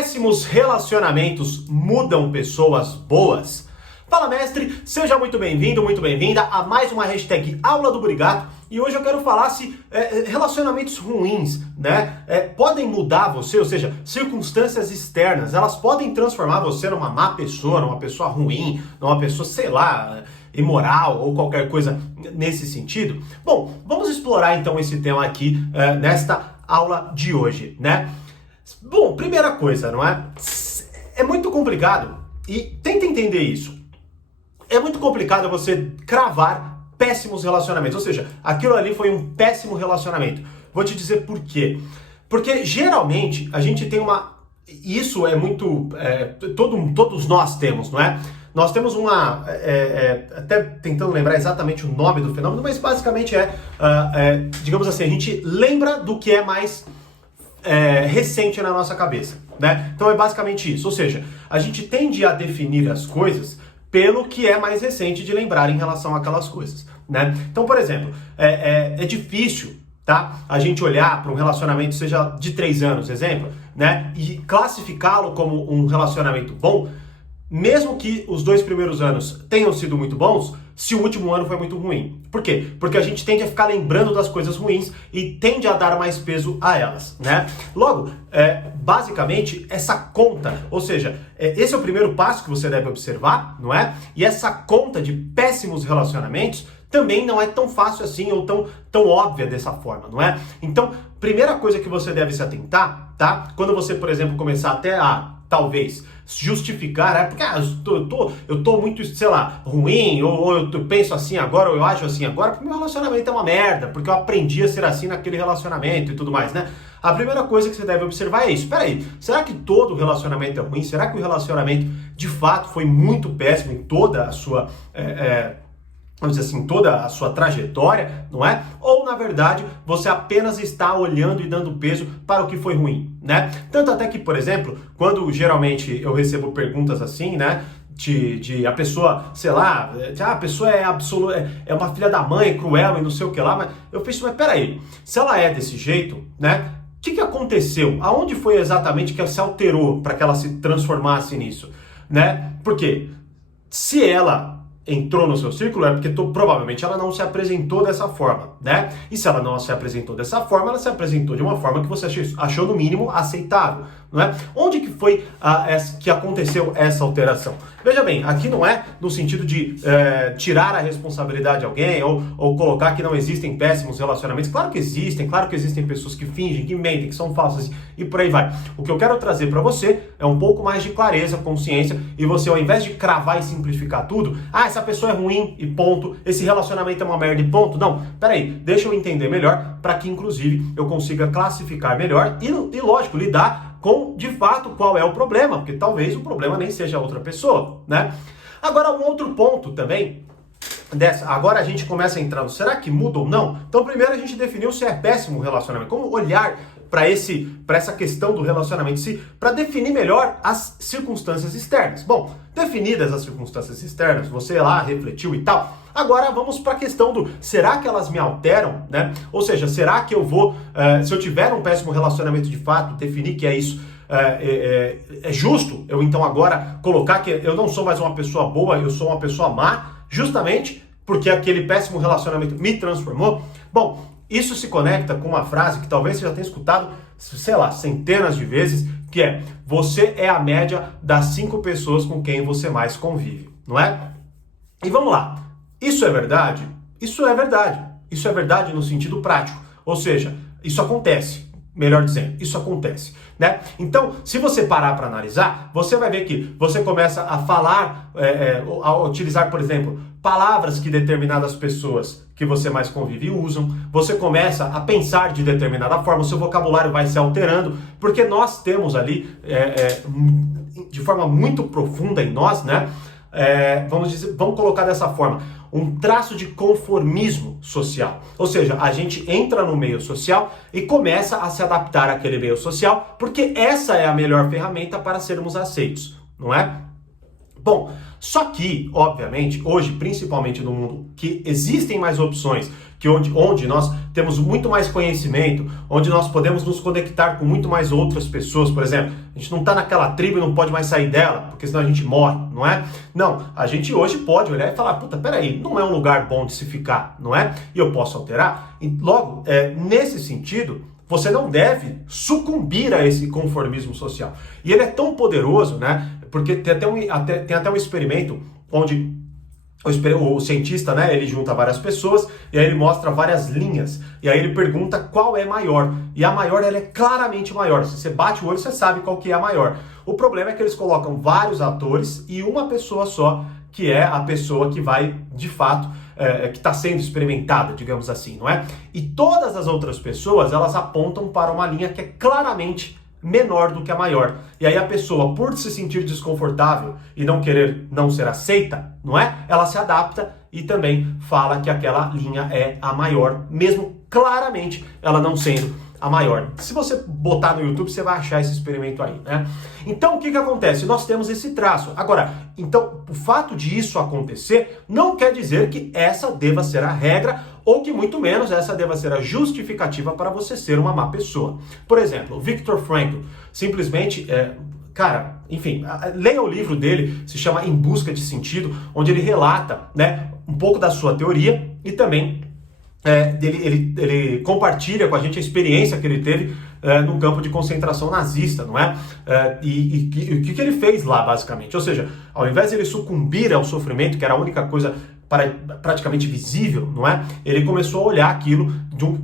Péssimos relacionamentos mudam pessoas boas? Fala, mestre, seja muito bem-vindo, muito bem-vinda a mais uma hashtag Aula do Burigato. E hoje eu quero falar se relacionamentos ruins, podem mudar você, ou seja, circunstâncias externas, elas podem transformar você numa má pessoa, numa pessoa ruim, numa pessoa, sei lá, imoral ou qualquer coisa nesse sentido. Bom, vamos explorar então esse tema aqui nesta aula de hoje, Bom, primeira coisa, não é? É muito complicado e tenta entender isso. É muito complicado você cravar péssimos relacionamentos, ou seja, aquilo ali foi um péssimo relacionamento. Vou te dizer por quê. Porque geralmente a gente tem uma... Isso é muito... todos nós temos, não é? Nós temos uma... até tentando lembrar exatamente o nome do fenômeno, mas basicamente digamos assim, a gente lembra do que é mais... recente na nossa cabeça, Então é basicamente isso, ou seja, a gente tende a definir as coisas pelo que é mais recente de lembrar em relação àquelas coisas, Então, por exemplo, é difícil, a gente olhar para um relacionamento, seja de 3 anos, exemplo, e classificá-lo como um relacionamento bom, mesmo que os 2 primeiros anos tenham sido muito bons, se o último ano foi muito ruim. Por quê? Porque a gente tende a ficar lembrando das coisas ruins e tende a dar mais peso a elas, Logo, basicamente, essa conta, ou seja, esse é o primeiro passo que você deve observar, não é? E essa conta de péssimos relacionamentos também não é tão fácil assim ou tão óbvia dessa forma, não é? Então, primeira coisa que você deve se atentar, Quando você, por exemplo, começar até a, talvez, justificar, porque eu tô muito, sei lá, ruim, ou eu penso assim agora, ou eu acho assim agora, porque meu relacionamento é uma merda, porque eu aprendi a ser assim naquele relacionamento e tudo mais, A primeira coisa que você deve observar é isso. Peraí, será que todo relacionamento é ruim? Será que o relacionamento, de fato, foi muito péssimo em toda a sua... vamos dizer assim, toda a sua trajetória, não é? Ou, na verdade, você apenas está olhando e dando peso para o que foi ruim, Tanto até que, por exemplo, quando geralmente eu recebo perguntas assim, de a pessoa, sei lá, a pessoa é uma filha da mãe, cruel e não sei o que lá, mas eu penso, mas peraí, se ela é desse jeito, o que aconteceu? Aonde foi exatamente que ela se alterou para que ela se transformasse nisso, Porque se ela entrou no seu círculo é porque provavelmente ela não se apresentou dessa forma, E se ela não se apresentou dessa forma, ela se apresentou de uma forma que você achou no mínimo aceitável, Onde que foi que aconteceu essa alteração? Veja bem, aqui não é no sentido de tirar a responsabilidade de alguém ou colocar que não existem péssimos relacionamentos. Claro que existem pessoas que fingem, que mentem, que são falsas e por aí vai. O que eu quero trazer para você é um pouco mais de clareza, consciência, e você, ao invés de cravar e simplificar tudo, essa pessoa é ruim e ponto, esse relacionamento é uma merda e ponto. Não, peraí, deixa eu entender melhor para que, inclusive, eu consiga classificar melhor e lógico, lidar com, de fato, qual é o problema, porque talvez o problema nem seja outra pessoa, Agora, um outro ponto também, agora a gente começa a entrar no será que muda ou não? Então, primeiro a gente definiu se é péssimo o relacionamento, como olhar para essa questão do relacionamento, para definir melhor as circunstâncias externas. Bom, definidas as circunstâncias externas, você lá refletiu e tal, agora vamos para a questão do será que elas me alteram, Ou seja, será que eu vou, se eu tiver um péssimo relacionamento de fato, definir que é isso, é justo eu então agora colocar que eu não sou mais uma pessoa boa, eu sou uma pessoa má, justamente porque aquele péssimo relacionamento me transformou? Bom, isso se conecta com uma frase que talvez você já tenha escutado, sei lá, centenas de vezes, que é: você é a média das 5 pessoas com quem você mais convive, não é? E vamos lá, isso é verdade? Isso é verdade. Isso é verdade no sentido prático, ou seja, isso acontece. Melhor dizendo, isso acontece, Então, se você parar para analisar, você vai ver que você começa a falar, a utilizar, por exemplo, palavras que determinadas pessoas que você mais convive usam, você começa a pensar de determinada forma, o seu vocabulário vai se alterando, porque nós temos ali, de forma muito profunda em nós, vamos colocar dessa forma, um traço de conformismo social. Ou seja, a gente entra no meio social e começa a se adaptar àquele meio social, porque essa é a melhor ferramenta para sermos aceitos, não é? Bom, só que, obviamente, hoje, principalmente no mundo que existem mais opções, que onde nós temos muito mais conhecimento, onde nós podemos nos conectar com muito mais outras pessoas, por exemplo, a gente não está naquela tribo e não pode mais sair dela, porque senão a gente morre, não é? Não, a gente hoje pode olhar e falar, puta, peraí, não é um lugar bom de se ficar, não é? E eu posso alterar. E logo, nesse sentido, você não deve sucumbir a esse conformismo social. E ele é tão poderoso, né? Porque tem até um experimento onde o cientista, né, ele junta várias pessoas e aí ele mostra várias linhas. E aí ele pergunta qual é maior. E a maior, ela é claramente maior. Se você bate o olho, você sabe qual que é a maior. O problema é que eles colocam vários atores e uma pessoa só, que é a pessoa que vai, de fato, que está sendo experimentada, digamos assim, não é? E todas as outras pessoas, elas apontam para uma linha que é claramente menor do que a maior. E aí a pessoa, por se sentir desconfortável e não querer não ser aceita, não é? Ela se adapta e também fala que aquela linha é a maior, mesmo claramente ela não sendo a maior. Se você botar no YouTube, você vai achar esse experimento aí, né? Então, o que acontece? Nós temos esse traço. Agora, então, o fato de isso acontecer não quer dizer que essa deva ser a regra ou que muito menos essa deva ser a justificativa para você ser uma má pessoa. Por exemplo, o Viktor Frankl, simplesmente, cara, enfim, leia o livro dele, se chama Em Busca de Sentido, onde ele relata, né, um pouco da sua teoria e também ele compartilha com a gente a experiência que ele teve no campo de concentração nazista, não é? E o que ele fez lá, basicamente? Ou seja, ao invés de ele sucumbir ao sofrimento, que era a única coisa praticamente visível, não é? Ele começou a olhar aquilo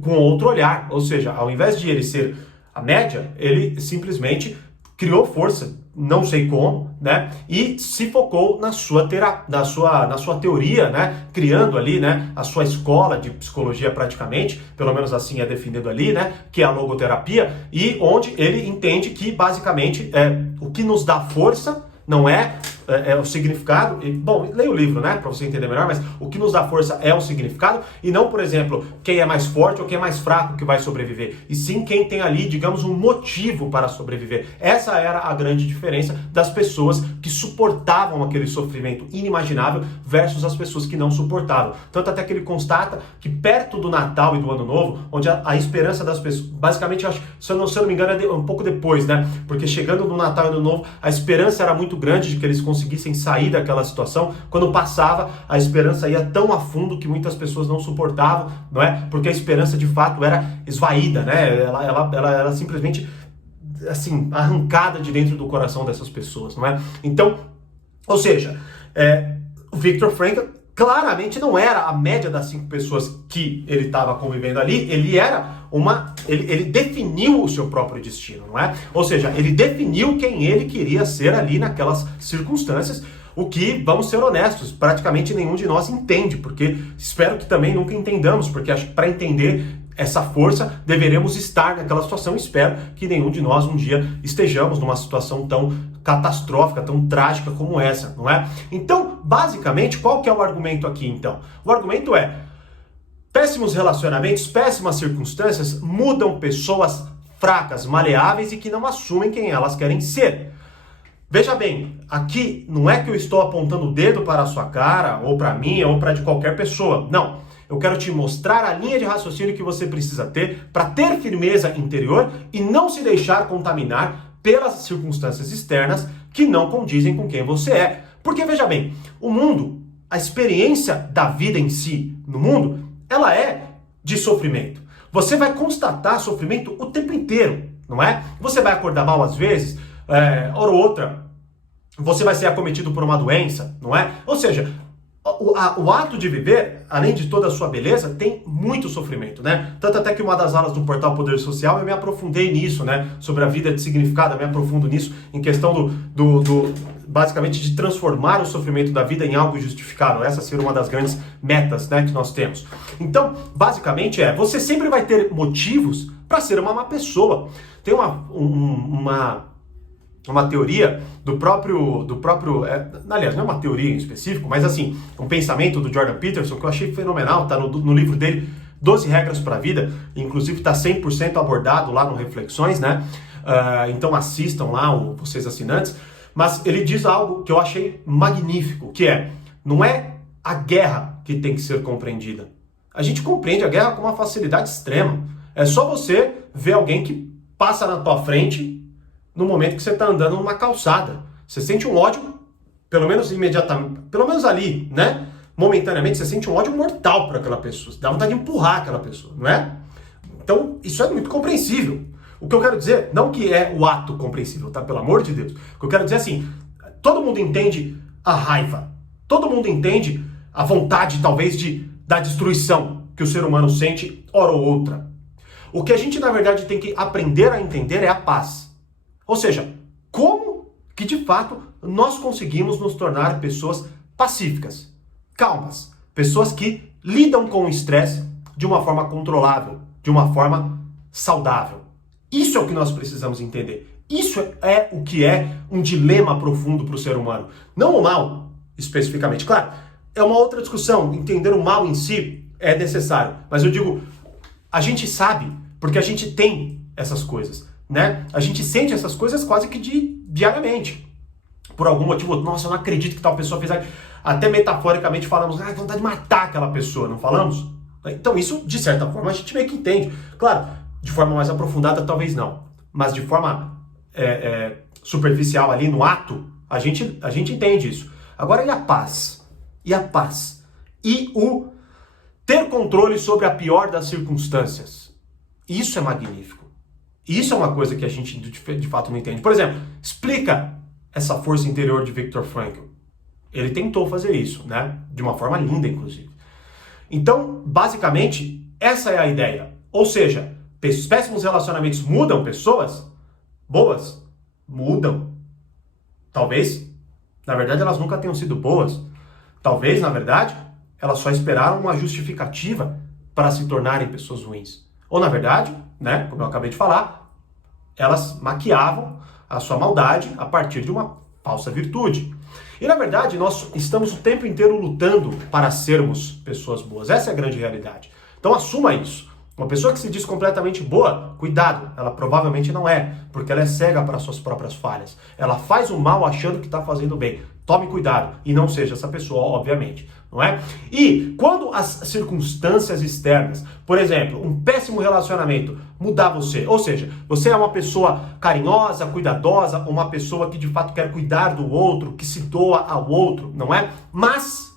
com outro olhar. Ou seja, ao invés de ele ser a média, ele simplesmente criou força, não sei como, né? E se focou na sua teoria, né? Criando ali, né, a sua escola de psicologia praticamente, pelo menos assim é definido ali, né? Que é a logoterapia, e onde ele entende que basicamente o que nos dá força não é o significado. Bom, leia o livro, né, para você entender melhor, mas o que nos dá força é o significado e não, por exemplo, quem é mais forte ou quem é mais fraco que vai sobreviver, e sim quem tem ali, digamos, um motivo para sobreviver. Essa era a grande diferença das pessoas que suportavam aquele sofrimento inimaginável versus as pessoas que não suportavam. Tanto até que ele constata que perto do Natal e do Ano Novo, onde a esperança das pessoas, basicamente, eu acho, se eu não me engano, é um pouco depois, né, porque chegando no Natal e Ano Novo, a esperança era muito grande de que eles conseguissem sair daquela situação. Quando passava, a esperança ia tão a fundo que muitas pessoas não suportavam, não é? Porque a esperança de fato era esvaída, né? Ela era simplesmente assim, arrancada de dentro do coração dessas pessoas, não é? Então, ou seja, o Viktor Frankl claramente não era a média das 5 pessoas que ele estava convivendo ali, ele definiu o seu próprio destino, não é? Ou seja, ele definiu quem ele queria ser ali naquelas circunstâncias, o que, vamos ser honestos, praticamente nenhum de nós entende, porque espero que também nunca entendamos, porque acho que para entender essa força, deveremos estar naquela situação. Espero que nenhum de nós um dia estejamos numa situação tão catastrófica, tão trágica como essa, não é? Então, basicamente, qual que é o argumento aqui, então? O argumento é: péssimos relacionamentos, péssimas circunstâncias mudam pessoas fracas, maleáveis e que não assumem quem elas querem ser. Veja bem, aqui não é que eu estou apontando o dedo para a sua cara, ou para mim, ou para de qualquer pessoa. Não. Eu quero te mostrar a linha de raciocínio que você precisa ter para ter firmeza interior e não se deixar contaminar pelas circunstâncias externas que não condizem com quem você é. Porque, veja bem, o mundo, a experiência da vida em si no mundo, ela é de sofrimento. Você vai constatar sofrimento o tempo inteiro, não é? Você vai acordar mal às vezes, hora ou outra, você vai ser acometido por uma doença, não é? Ou seja, o ato de viver, além de toda a sua beleza, tem muito sofrimento, né? Tanto até que uma das aulas do Portal Poder Social eu me aprofundei nisso, né? Sobre a vida de significado, eu me aprofundo nisso em questão basicamente de transformar o sofrimento da vida em algo justificável. Essa seria uma das grandes metas, né, que nós temos. Então, basicamente você sempre vai ter motivos para ser uma má pessoa. Tem uma teoria do próprio, aliás, não é uma teoria em específico, mas assim, um pensamento do Jordan Peterson que eu achei fenomenal, tá no livro dele, 12 Regras para a Vida, inclusive está 100% abordado lá no Reflexões, né? Então assistam lá, vocês assinantes, Mas ele diz algo que eu achei magnífico, que é, não é a guerra que tem que ser compreendida. A gente compreende a guerra com uma facilidade extrema. É só você ver alguém que passa na tua frente no momento que você está andando numa calçada. Você sente um ódio, pelo menos imediatamente, pelo menos ali, né? Momentaneamente, você sente um ódio mortal para aquela pessoa. Você dá vontade de empurrar aquela pessoa, não é? Então, isso é muito compreensível. O que eu quero dizer, não que é o ato compreensível, tá? Pelo amor de Deus. O que eu quero dizer é assim, todo mundo entende a raiva. Todo mundo entende a vontade, talvez, da destruição que o ser humano sente, hora ou outra. O que a gente, na verdade, tem que aprender a entender é a paz. Ou seja, como que, de fato, nós conseguimos nos tornar pessoas pacíficas, calmas, pessoas que lidam com o estresse de uma forma controlável, de uma forma saudável. Isso é o que nós precisamos entender. Isso é o que é um dilema profundo para o ser humano. Não o mal, especificamente. Claro, é uma outra discussão. Entender o mal em si é necessário. Mas eu digo, a gente sabe, porque a gente tem essas coisas, né? A gente sente essas coisas quase que diariamente. Por algum motivo, nossa, eu não acredito que tal pessoa fez aquilo. Até metaforicamente falamos, vontade de matar aquela pessoa, não falamos? Então isso, de certa forma, a gente meio que entende. Claro, de forma mais aprofundada, talvez não. Mas de forma superficial ali, no ato, a gente entende isso. Agora, e a paz? E a paz? E o ter controle sobre a pior das circunstâncias? Isso é magnífico. Isso é uma coisa que a gente, de fato, não entende. Por exemplo, explica essa força interior de Viktor Frankl. Ele tentou fazer isso, né? De uma forma linda, inclusive. Então, basicamente, essa é a ideia. Ou seja, péssimos relacionamentos mudam pessoas? Boas? Mudam. Talvez, na verdade, elas nunca tenham sido boas. Talvez, na verdade, elas só esperaram uma justificativa para se tornarem pessoas ruins. Ou, na verdade, né, como eu acabei de falar, elas maquiavam a sua maldade a partir de uma falsa virtude. E, na verdade, nós estamos o tempo inteiro lutando para sermos pessoas boas. Essa é a grande realidade. Então, assuma isso. Uma pessoa que se diz completamente boa, cuidado, ela provavelmente não é, porque ela é cega para suas próprias falhas. Ela faz o mal achando que está fazendo bem. Tome cuidado e não seja essa pessoa, obviamente, não é? E quando as circunstâncias externas, por exemplo, um péssimo relacionamento, mudar você, ou seja, você é uma pessoa carinhosa, cuidadosa, uma pessoa que de fato quer cuidar do outro, que se doa ao outro, não é? Mas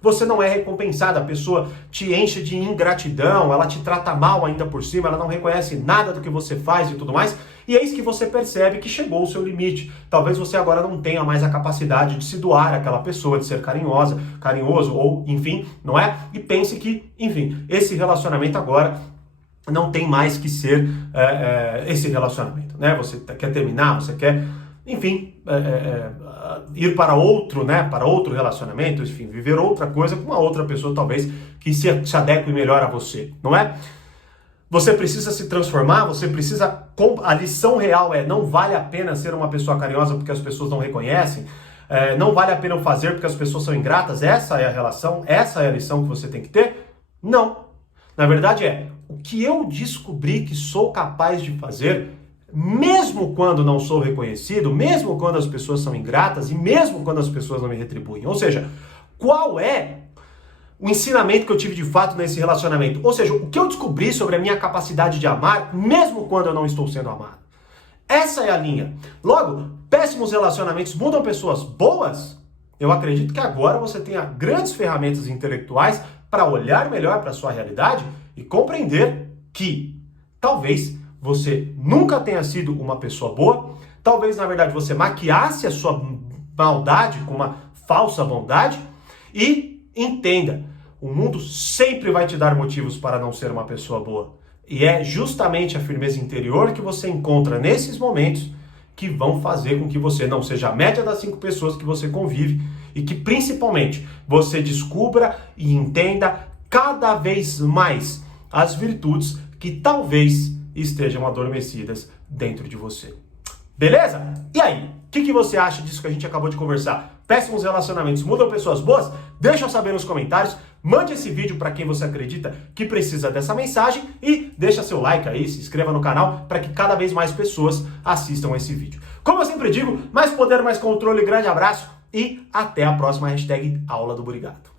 você não é recompensada, a pessoa te enche de ingratidão, ela te trata mal ainda por cima, ela não reconhece nada do que você faz e tudo mais, e eis que você percebe que chegou o seu limite. Talvez você agora não tenha mais a capacidade de se doar àquela pessoa, de ser carinhoso, ou enfim, não é? E pense que, enfim, esse relacionamento agora não tem mais que ser esse relacionamento, né? Você quer terminar, você quer, enfim, ir para outro, né? Para outro relacionamento, enfim, viver outra coisa com uma outra pessoa, talvez, que se adeque melhor a você, não é? Você precisa se transformar, você precisa... A lição real é, não vale a pena ser uma pessoa carinhosa porque as pessoas não reconhecem, não vale a pena eu fazer porque as pessoas são ingratas, essa é a relação, essa é a lição que você tem que ter? Não. Na verdade o que eu descobri que sou capaz de fazer, mesmo quando não sou reconhecido, mesmo quando as pessoas são ingratas e mesmo quando as pessoas não me retribuem. Ou seja, qual é o ensinamento que eu tive de fato nesse relacionamento? Ou seja, o que eu descobri sobre a minha capacidade de amar, mesmo quando eu não estou sendo amado. Essa é a linha. Logo, péssimos relacionamentos mudam pessoas boas? Eu acredito que agora você tenha grandes ferramentas intelectuais para olhar melhor para a sua realidade e compreender que talvez você nunca tenha sido uma pessoa boa, talvez na verdade você maquiasse a sua maldade com uma falsa bondade e entenda, o mundo sempre vai te dar motivos para não ser uma pessoa boa. E é justamente a firmeza interior que você encontra nesses momentos que vão fazer com que você não seja a média das 5 pessoas que você convive e que principalmente você descubra e entenda cada vez mais as virtudes que talvez estejam adormecidas dentro de você. Beleza? E aí? O que você acha disso que a gente acabou de conversar? Péssimos relacionamentos mudam pessoas boas? Deixa eu saber nos comentários. Mande esse vídeo para quem você acredita que precisa dessa mensagem e deixa seu like aí, se inscreva no canal para que cada vez mais pessoas assistam esse vídeo. Como eu sempre digo, mais poder, mais controle, grande abraço e até a próxima hashtag Aula do Burigato.